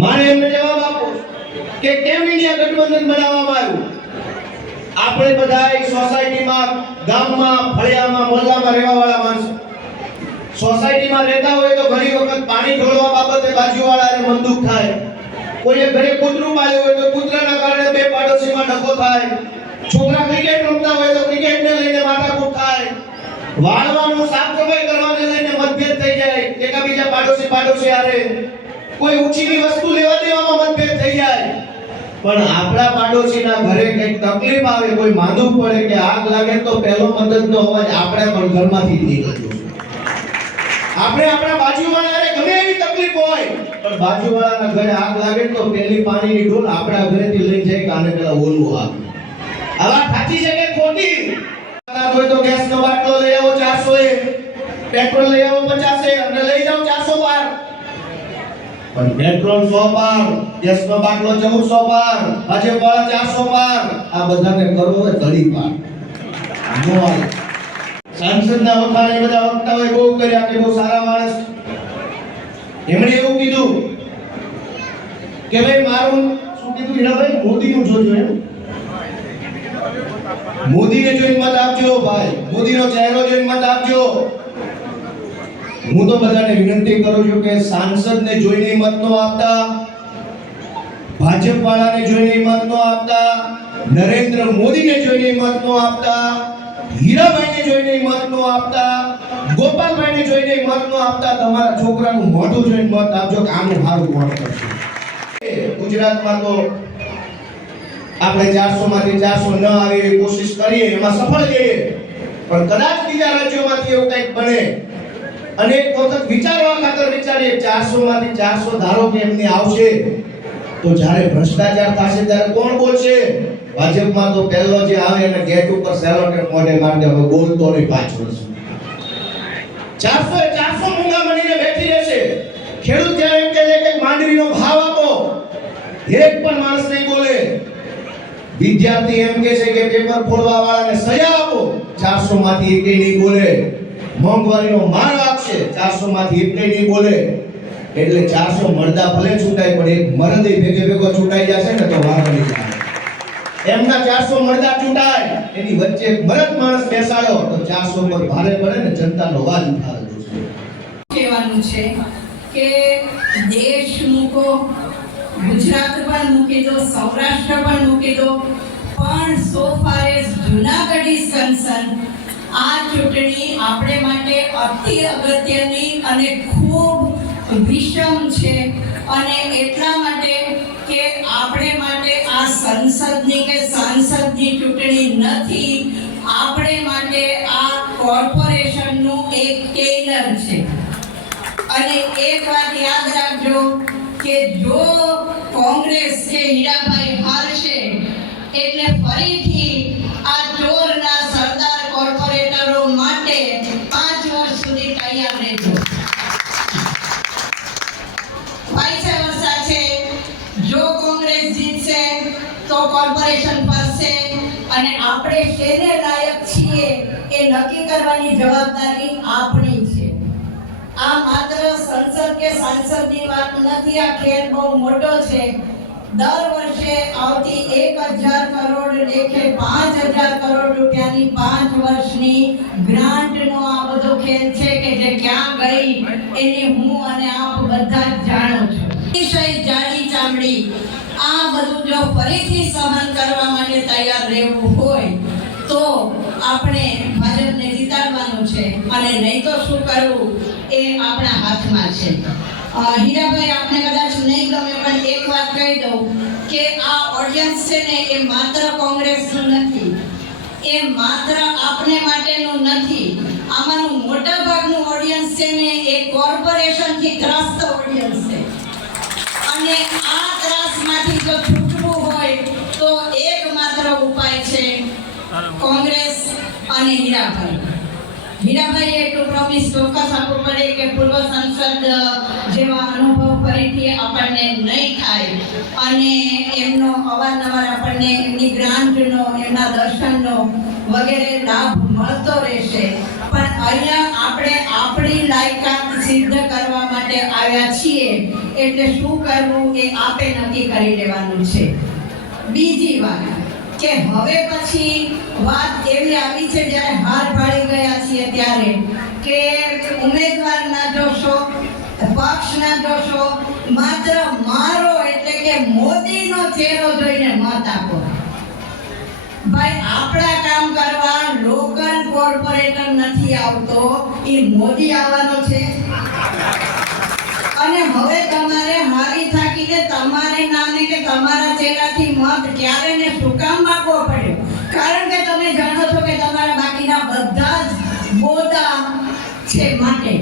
મારે એમને જવાબ આપો કે કેમ ઇન્ડિયા ગઠબંધન બનાવવામાં આવ્યું? આપણે બધા સોસાયટીમાં, ગામમાં, ફળિયામાં મોહલ્લામાં રહેવાવાળા માણસો. સોસાયટીમાં રહેતા હોય તો ઘણી વખત પાણી ઢોળવા બાબતે બાજુવાળાને મન દુઃખ થાય. કોઈએ ઘરે કૂતરું પાળ્યું હોય તો કૂતરાના કારણે બે પાડોશીમાં ડખો થાય. છોકરા ક્રિકેટ રમતા હોય તો ક્રિકેટને લઈને માથાકૂટ થાય. વાળવાનું સાફ સફાઈ કરવાને લઈને મતભેદ થઈ જાય. એકાબીજા પાડોશી પાડોશી હારે. કોઈ ઊંચીની વસ્તુ લેવા દેવામાં મતભેદ થઈ જાય. પણ આપણા પાડોશીના ઘરે કંઈક તકલીફ આવે, કોઈ માંદું પડે કે આગ લાગે, તો પહેલો મદદનો અવાજ આપણે પણ ઘરમાંથી જ નીકળતો આપણે આપણા બાજુવાળાને ગમે એવી તકલીફ હોય, પણ બાજુવાળાના ઘરે આગ લાગે તો પહેલી પાણીની ડોલ આપણા ઘરેથી લઈ જાય કાને પેલા ઓલું આગ. આ વાત સાચી છે કે ખોટી? હોય તો ગેસનો બાટલો લઈ આવો ચારસો એ, પેટ્રોલ લઈ આવો 50 એ અને લઈ જાઓ 400 પાર પણ પેટ્રોલ સો પાર, ગેસનો બાટલો 1400 પાર, આજે વાળા 400 પાર. આ બધાને કરવો હોય ધડી પાર. નો હાલે. વખાણ એ બધા વક્તાઓએ બહુ કર્યા કે બહુ સારા માણસ. એમણે એવું કીધું કે ભાઈ, મારું શું કીધું? હીરાભાઈ મોદીનું જોજો એમ. મોદીને જોઈને મત આપજો ભાઈ. મોદીનો ચહેરો જોઈને મત આપજો. હું તો બધાને વિનંતી કરું છું કે સાંસદને જોઈને મત નો આપતા ભાજપ વાળાને જોઈને મત નો આપતા, નરેન્દ્ર મોદીને જોઈને મત નો આપતા હીરાભાઈને જોઈને મત નો આપતા, ગોપાલભાઈને જોઈને મત નો આપતા, તમારા છોકરાનું મોઢું જોઈને મત આપજો કે આનું સારું કોણ કરશે. ગુજરાતમાં તો આપણે ચારસો માંથી ચારસો ન આવે એવી કોશિશ કરીએ, એમાં સફળ જઈએ. પણ કદાચ બીજા રાજ્યોમાંથી એવું કંઈક બને અને એક વખત વિચારવા ખાતર વિચારીએ ચારસો માંથી ચારસો ધારો કે એમની આવશે, તો જ્યારે ભ્રષ્ટાચાર થશે, ત્યારે કોણ બોલશે? ભાજપમાં તો પહેલો જે આવે એને ગેટ ઉપર સેલોટેપ મોઢે મારી હવે બોલતો નહીં પાંચ વર્ષ ચારસો એ ચારસો મૂંગા બનીને બેઠી રહેશે. ખેડૂત જ્યારે એમ કહે કે માંડવીનો ભાવ આપો, એક પણ માણસ નહીં બોલે. વિદ્યાર્થી એમ કહે છે કે પેપર ફોડવા વાળાને સજા આપો ચારસો માંથી એકેય નહીં બોલે. મોંઘવારીનો માર આપશે. 400 માંથી એક નહીં બોલે. એટલે 400 મળતા ભલે છૂટાય, પણ એક મરદે ભેગે ભેગો છૂટાઈ જશે ને તો વારો નહીં આવે એમના 400 મળતા છૂટાય. એની વચ્ચે એક મરદ માણસ બેસાડો તો 400 પર ભારે પડે ને જનતાનો અવાજ ઉઠાવે કહેવાનું છે કે દેશ મૂકો, ગુજરાત પણ મૂકી દો, સૌરાષ્ટ્ર પણ મૂકી દો, પણ so far as Junagadh is concern આ ચૂંટણી આપણે માટે અતિ અગત્યની અને ખૂબ વિષમ છે. અને એટલા માટે કે આપણે માટે આ સંસદની કે સાંસદની ચૂંટણી નથી, આપણે માટે આ કોર્પોરેશનનું એક ટેલર છે. અને એક વાત યાદ રાખજો કે જો કોંગ્રેસ કે હીરાભાઈ નક્કી કરવાની જવાબદારી આપણી છે. આ માત્ર સંસદ કે સાંસદની વાત નથી, આ ખેલ બહુ મોટો છે. દર વર્ષે આવતી એક હજાર કરોડ લેખે પાંચ હજાર કરોડ રૂપિયાની પાંચ વર્ષની ગ્રાન્ટનો આ બધો ખેલ છે કે જે ક્યાં ગઈ એની હું અને આપ બધા જ જાણો છો. અતિશય જાડી ચામડી, આ બધું જો ફરીથી સહન કરવા માટે તૈયાર રહેવું હોય, તો આપણે અને નહીં તો શું કરવું એ આપણા હાથમાં છે. હીરાભાઈ, આપને કદાચ નહીં ગમે, પણ એક વાત કહી દઉં કે આ ઓડિયન્સ છે ને, એ માત્ર કોંગ્રેસનું નથી. એ માત્ર આપને માટેનું નથી. આમાંનું મોટા ભાગનું ઓડિયન્સ છે ને, એ કોર્પોરેશનથી ત્રસ્ત ઓડિયન્સ છે. અને આ ત્રાસમાંથી જો છૂટવું હોય, તો એકમાત્ર ઉપાય છે કોંગ્રેસ અને હીરાભાઈ. હીરાભાઈ એટલું પ્રોમિસ ચોક્કસ આપવું પડે કે પૂર્વ સંસદ જેવા અનુભવ ફરીથી આપણને નહીં થાય. અને એમનો અવારનવાર આપણને એમની ગ્રાન્ટનો, એમના દર્શનનો વગેરે લાભ મળતો રહેશે. પણ અહીંયા આપણે આપણી લાયકાત સિદ્ધ કરવા માટે આવ્યા છીએ એટલે શું કરવું એ આપે નક્કી કરી લેવાનું છે. બીજી વાત કે હવે પછી વાત એવી આવી છે, જ્યારે હાર પાડી ગયા છીએ ત્યારે કે ઉમેદવાર ના જોશો પક્ષ ના જોશો, માત્ર મારો એટલે કે મોદીનો ચહેરો જોઈને મત આપો. ભાઈ, આપણા કામ કરવા લોકલ કોર્પોરેટર નથી આવતો, એ મોદી આવવાનો છે. અને હવે તમારે હારી થાકીને તમારે નામે કે તમારા ચહેરાથી મત ક્યારે ને શું કામ માગવો પડ્યો કે તમારા બાકીના બધા જ બોદા છે માટે.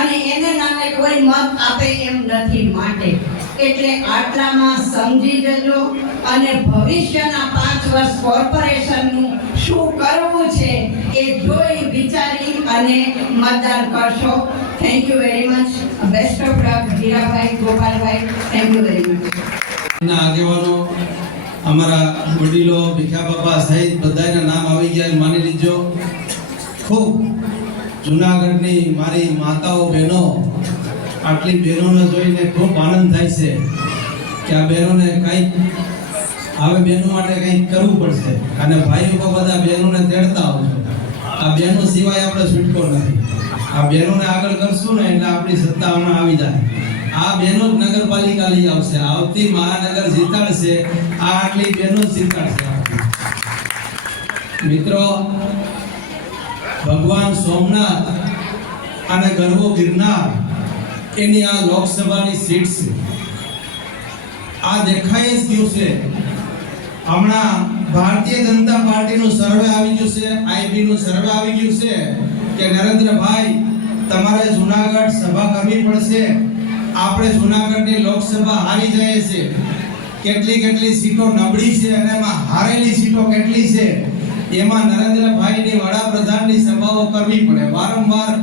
અને એને નામે કોઈ મત આપે એમ નથી માટે. એટલે આટલામાં સમજી જજો અને ભવિષ્યના પાંચ વર્ષ કોર્પોરેશનનું શું કરવું છે એ જોઈ વિચારી અને મતદાન કરશો. Thank you very much best of luck Hirabhai, Gopalbhai. Thank you very much આગેવાનો અમારા વડીલો ભીખા બાપા સહિત બધાના નામ આવી ગયા માની લીજો. ખૂબ જુનાગઢની મારી માતાઓ, બહેનો, આટલી બહેનોને જોઈને ખૂબ આનંદ થાય છે કે આ બહેનોને કંઈક હવે બહેનો માટે કંઈક કરવું પડશે. અને ભાઈઓ બધા બહેનોને તેડતા આવજો આ બહેનો સિવાય આપણે છૂટકો નથી. આ બહેનોને આગળ કરશું ને એટલે આપણી સત્તા આવી જાય. આ બહેનો જ નગરપાલિકા લઈ આવશે. આવતી મહાનગર જીતાડશે. આ આટલી બહેનો જ જીતાડશે મિત્રો, ભગવાન સોમનાથ અને ગરવો ગિરનાર એની આ લોકસભાની સીટ છે. આ દેખાય જ ગયું છે. હમણાં ભારતીય જનતા પાર્ટીનું સર્વે આવી ગયું છે. આઈબીનું સર્વે આવી ગયું છે કે નરેન્દ્રભાઈ તમારે જુનાગઢ સભા કરવી પડશે. આપણે જુનાગઢની લોકસભા હારી જાય છે. કેટલી કેટલી સીટો નબળી છે અને એમાં હારેલી સીટો કેટલી છે, એમાં નરેન્દ્રભાઈની વડાપ્રધાનની સભાઓ કરવી પડે. વારંવાર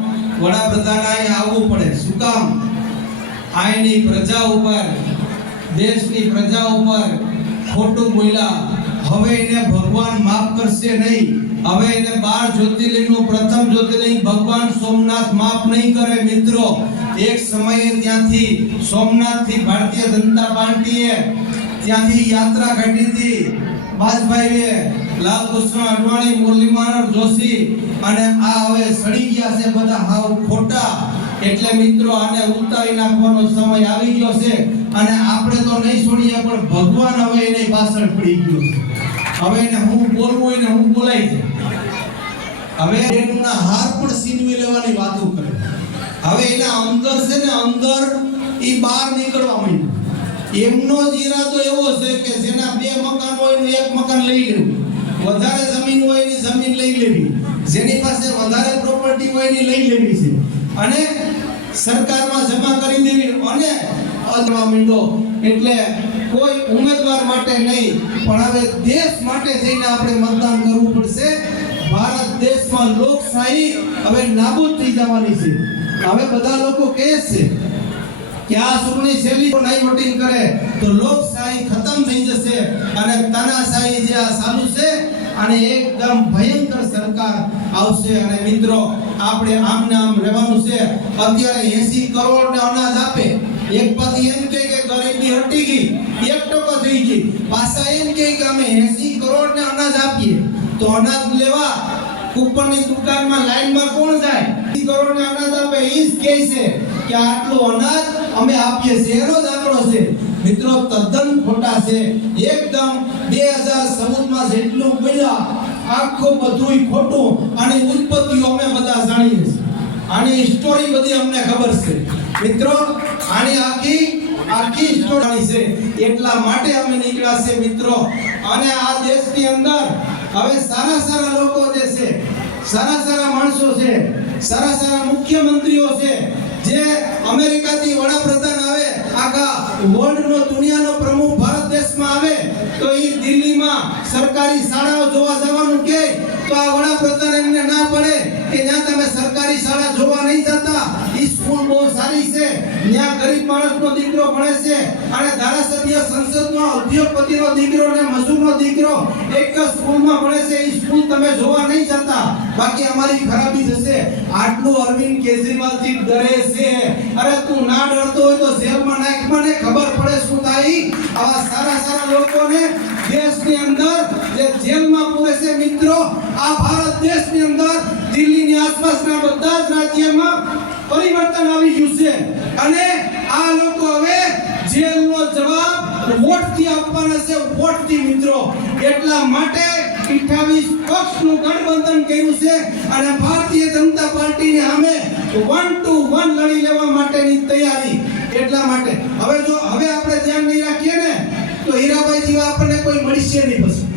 વડાપ્રધાન અહીં આવવું પડે. શું કામ? અહીંની પ્રજા ઉપર, દેશની પ્રજા ઉપર ખોટું બોલ્યા. હવે એને ભગવાન માફ કરશે નહીં. હવે એને બાર જ્યોતિર્લિંગનું પ્રથમ જ્યોતિર્લિંગ ભગવાન સોમનાથ માફ નહીં કરે મિત્રો. એક સમયે ત્યાંથી સોમનાથથી ભારતીય જનતા પાર્ટીએ ત્યાંથી યાત્રા કાઢી હતી. વાજપાઈએ લાલકૃષ્ણ અડવાણી, મુરલી મનોહર જોશી અને આ હવે સડી ગયા છે બધા હાવ ખોટા. એટલે મિત્રો આને ઉતારી નાખવાનો સમય આવી ગયો છે. અને આપણે તો નહીં છોડીએ, પણ ભગવાન હવે એની પાછળ પડી ગયો છે. હવે એને હું બોલવું ને હું બોલાય દઉં હવે એના હાર પણ સીનવી લેવાની વાતો કરે. હવે એના અંદર છે ને અંદર એ બહાર નીકળવા માંડ્યું. એમનો જ ઈરાદો એવો છે કે જેના બે મકાન હોય એનું એક મકાન લઈ લેવું. વધારે જમીન હોય એની જમીન લઈ લેવી. જેની પાસે વધારે પ્રોપર્ટી હોય એની લઈ લેવી છે. અને સરકારમાં જમા કરી દેવી. અને અદવા માંડો. એટલે કોઈ ઉમેદવાર માટે નહીં, પણ હવે દેશ માટે જઈને આપણે મતદાન કરવું પડશે. ભારત દેશમાં લોકશાહી હવે નાબૂદ થઈ જવાની છે. હવે બધા લોકો કહે છે કે આ ચૂંટણી શૈલી નહીં વોટિંગ કરે, તો લોકશાહી ખતમ થઈ જશે. અને તાનાશાહી જે આ ચાલુ છે, અને એકદમ ભયંકર સરકાર આવશે. અને મિત્રો, આપણે આમ ને આમ રહેવાનું છે. અત્યારે 80 કરોડ ને અનાજ આપે. એક પાછી એમ કે કે ગરીબી હટી ગઈ, એક ટકો થઈ ગઈ. પાછા એમ કે કે અમે 80 કરોડ ને અનાજ આપીએ. તો અનાજ લેવા કૂપનની દુકાનમાં લાઈનમાં કોણ જાય? 80 કરોડ ને અનાજ આપે ઈ જ કહે છે કે આટલું અનાજ અમે આપીએ છીએ. એનો છે. મિત્રો, તદ્દન ખોટા છે. એકદમ 2014 માં જેટલું બોલ્યા આખું બધુંય ખોટું. અને ઉત્પત્તિઓ અમે બધા જાણીએ છીએ. આની સ્ટોરી બધી અમને ખબર છે. મિત્રો, આની આખી આખી સ્ટોરી છે. એટલા માટે અમે નીકળ્યા છે મિત્રો. અને આ દેશની અંદર હવે સારા સારા લોકો જે છે, સારા સારા માણસો છે, સારા સારા મુખ્યમંત્રીઓ છે, જે અમેરિકાથી વડાપ્રધાન આવે, આખા વર્લ્ડનો દુનિયાનો પ્રમુખ ભારત દેશમાં આવે, તો એ દિલ્હીમાં સરકારી શાળાઓ જોવા જવાનું કે, તો આ વડાપ્રધાન એમને ના પડે કે જ્યાં તમે સરકારી શાળા સારી છે. ત્યાં ગરીબ માણસનો દીકરો ભણે છે. અને ધારાસભ્ય સંસદનો ઉદ્યોગપતિનો દીકરો અને મજૂરનો દીકરો એક જ સ્કૂલમાં ભણે છે. એ સ્કૂલ તમે જોવા નહીં જતા. બાકી અમારી ખરાબી થશે આટલું અરવિંદ કેજરીવાલથી ડરે છે. અરે તું ના ડરતો હોય તો જેલમાં નાખ. મને ખબર પડે શું થાય. આવા સારા સારા લોકોને દેશની અંદર જે જેલમાં પૂરે છે મિત્રો, આ ભારત દેશની અંદર દિલ્હીની આસપાસના બધા જ રાજ્યમાં પરિવર્તન આવી ગયું છે. અને આ લોકો હવે જેલનો જવાબ વોટથી આપવાના છે, વોટથી મિત્રો. એટલા માટે 28 પક્ષનું ગઠબંધન કર્યું છે અને ભારતીય જનતા પાર્ટીની સામે વન ટુ વન લડી લેવા માટેની તૈયારી. એટલા માટે. હવે જો, હવે આપણે ધ્યાન નહીં રાખીએ ને, તો હીરાભાઈ જેવા આપણને કોઈ મળશે નહીં પછી.